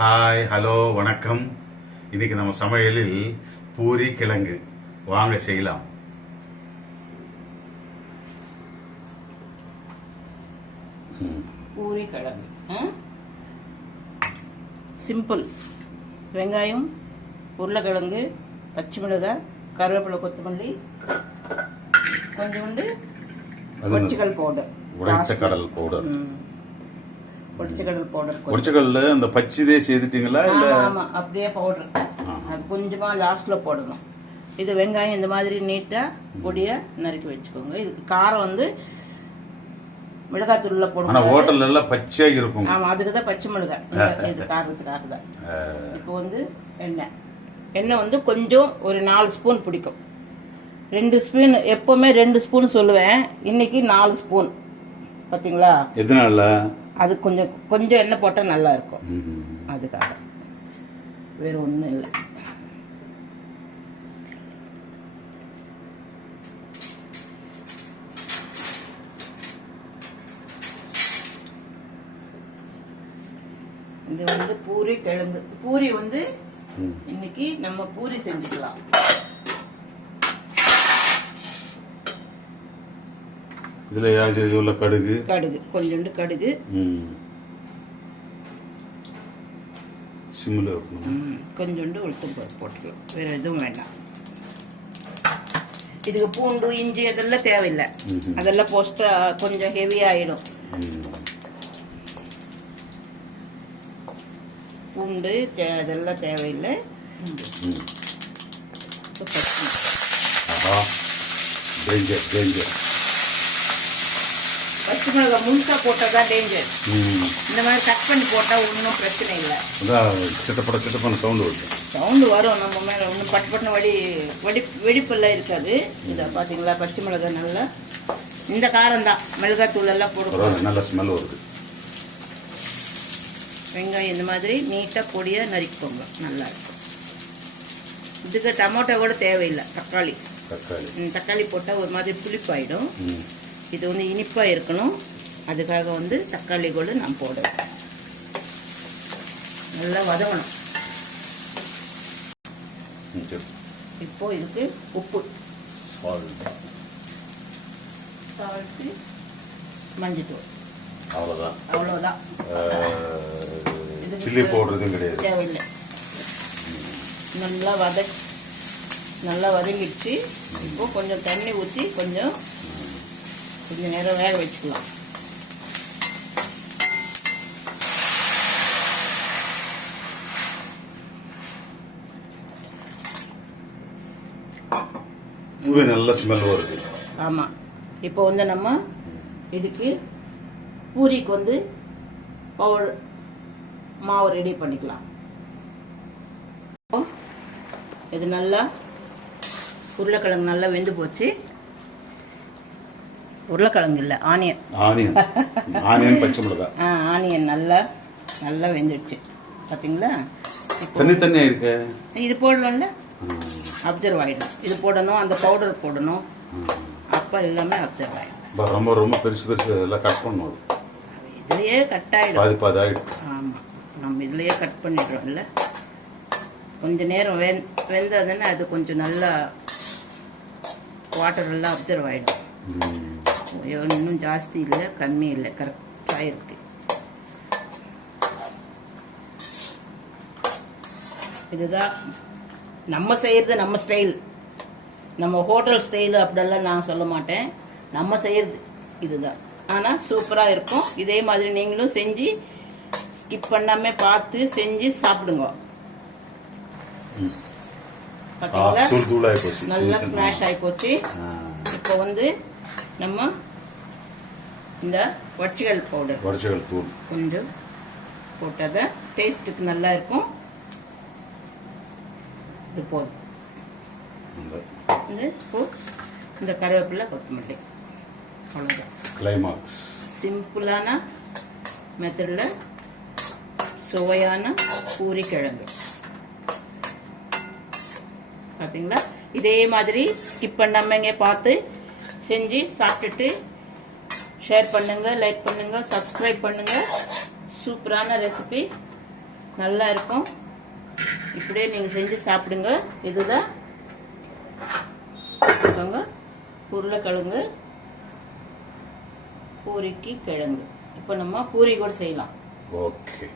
Hi, hello, வணக்கம். இன்னைக்கு நம்ம சமையலில் பூரி கிழங்கு வாங்க செய்யலாம். பூரி கிழங்கு சிம்பிள். வெங்காயம், உருளைக்கிழங்கு, பச்சை மிளகாய், கருவேப்பிலை, கொத்தமல்லி, கொஞ்சோண்டு ஒடிச்சக்கடல் பவுடர், உடைச்சக்கடல் பவுடர். ஒடிச்சக்கடல் பவுடர், ஒடிச்சக்கடல்ல அந்த பச்சைதே செய்துட்டீங்களா இல்ல? ஆமா, அப்படியே பவுடர். அது கொஞ்சமா லாஸ்ட்ல போடணும். இது வெங்காயம் இந்த மாதிரி நீட்டா பொடியா நறுக்கி வச்சுக்கோங்க. இதுக்கு காரம் வந்து மிளகாத்தூள்ல போடுவோம். ஆனா ஹோட்டல்ல எல்லாம் பச்சையா இருக்கும். ஆமா, அதுக்கு தான் பச்சை மிளகாய். இது காரத்துக்காக தான். இப்போ வந்து எண்ணெய் வந்து கொஞ்சம் ஒரு 4 ஸ்பூன் பிடிக்கும். 2 ஸ்பூன், எப்பவுமே 2 ஸ்பூன் சொல்லுவேன். இன்னைக்கு 4 ஸ்பூன். பாத்தீங்களா? எதனால? அது கொஞ்சம் எண்ணெய் போட்டா நல்லா இருக்கும். அதுக்காக, வேற ஒண்ணும் இல்லை. இது வந்து பூரி கிழங்கு. பூரி வந்து இன்னைக்கு நம்ம பூரி செஞ்சுக்கலாம். இதுல கடுகு கொஞ்சோண்டு கடுகு, சிம்ல கொஞ்சோண்டு உளுத்தம் பருப்பு போட்டுக்கலாம். வேற எதுவும் வேண்டாம். இதுக்கு பூண்டு, இஞ்சி அதெல்லாம் தேவையில்லை. அதெல்லாம் போஸ்டா கொஞ்சம் ஹெவி ஆயிடும். பூண்டு அதெல்லாம் தேவையில்லை. பச்சை மிளகாய் முழுசா போட்டாதான் டேஞ்சர். இந்த மாதிரி கட் பண்ணி போட்டா ஒன்றும் பிரச்சனை இல்லை. சவுண்டு வரும் நம்ம மேல. ஒன்றும் பட்டு பட்டு வெடிப்பெல்லாம் இருக்காது. இதை பாத்தீங்களா? பச்சை மிளகாய் நல்லா இந்த காரம் தான். மிளகாய் தூள் எல்லாம் போடுவோம். நல்ல ஸ்மெல் வருது. வெங்காயம் இந்த மாதிரி நீட்டா பொடியா நறுக்கிக்கோங்க. நல்லா இருக்கும். இதுக்கு டொமேட்டோ கூட தேவையில்லை. தக்காளி போட்டா ஒரு மாதிரி புளிப்பாயிடும். இது வந்து இனிப்பா இருக்கணும். அதுக்காக வந்து தக்காளி கூட நான் போடுவேன். நல்லா வதங்கணும். இப்போ இதுக்கு உப்பு, சால்ட், மஞ்சத்தூள், அவ்வளவுதான். சில்லி பவுடர் கிடையாது, தேவையில்லை. நல்லா வதங்கிடுச்சு. இப்போ கொஞ்சம் தண்ணி ஊற்றி கொஞ்சம் நேரம் வேக வச்சுக்கலாம். நல்ல ஸ்மெல் வருது. ஆமா, இப்போ வந்து நம்ம இதுக்கு பூரிக்கு வந்து மாவு ரெடி பண்ணிக்கலாம். இது நல்லா உருளைக்கிழங்கு நல்லா வெந்து போச்சு. உருளைக்கிழங்கு இல்லை, ஆனியன் பச்சை மிளகாய். ஆனியன் நல்லா வெந்துடுச்சு. பாத்தீங்களா? தண்ணி இருக்கு. இது போடலாம்ல, அப்சர்வ் ஆயிடும். இது போடணும், அந்த பவுடர் போடணும். அப்ப எல்லாமே அப்சர்வ் ஆயிடும். ரொம்ப ரொம்ப பெருசு எல்லாம் கட் பண்ணுவோம். இதுலயே கட் ஆயிடும். பாதி ஆயிடும். ஆமா, நம்ம இதுலயே கட் பண்ணிடுறோம்ல. கொஞ்ச நேரம் வெந்ததுன்னா அது கொஞ்சம் நல்லா வாட்டர் எல்லாம் அப்சர்வ் ஆயிடும். இன்னும் ஜாஸ்தி இல்லை, கம்மி இல்லை, கரெக்டா இருக்கு. இதுதான் நம்ம செய்யறது, நம்ம ஸ்டைல். நம்ம ஹோட்டல் ஸ்டைல் அப்படியெல்லாம் நான் சொல்ல மாட்டேன். நம்ம செய்யறது இதுதான். ஆனா சூப்பரா இருக்கும். இதே மாதிரி நீங்களும் செஞ்சு ஸ்கிப் பண்ணாம பார்த்து செஞ்சு சாப்பிடுங்க. நல்லா ஸ்மாஷ் ஆகி போச்சு. இப்போ வந்து நம்ம இந்த ஒடிச்சக்கடல் பவுடர் கொஞ்சம் போட்டத டேஸ்ட்டுக்கு நல்லா இருக்கும். இது போதும். இந்த கருவேப்பிலை, கொத்தமல்லி, அவ்வளோதான். கிளைமாக்ஸ். சிம்பிளான மெத்தட்ல சுவையான பூரி கிழங்கு. பாத்தீங்களா? இதே மாதிரி ஸ்கிப் பண்ணாம பார்த்து செஞ்சு சாப்பிட்டுட்டு ஷேர் பண்ணுங்க, லைக் பண்ணுங்க, சப்ஸ்கிரைப் பண்ணுங்க. சூப்பரான ரெசிபி நல்லா இருக்கும். இப்படியே நீங்கள் செஞ்சு சாப்பிடுங்க. இதுதான் உருளைக்கிழங்கு பூரிக்கு கிழங்கு. இப்போ நம்ம பூரி கூட செய்யலாம். ஓகே.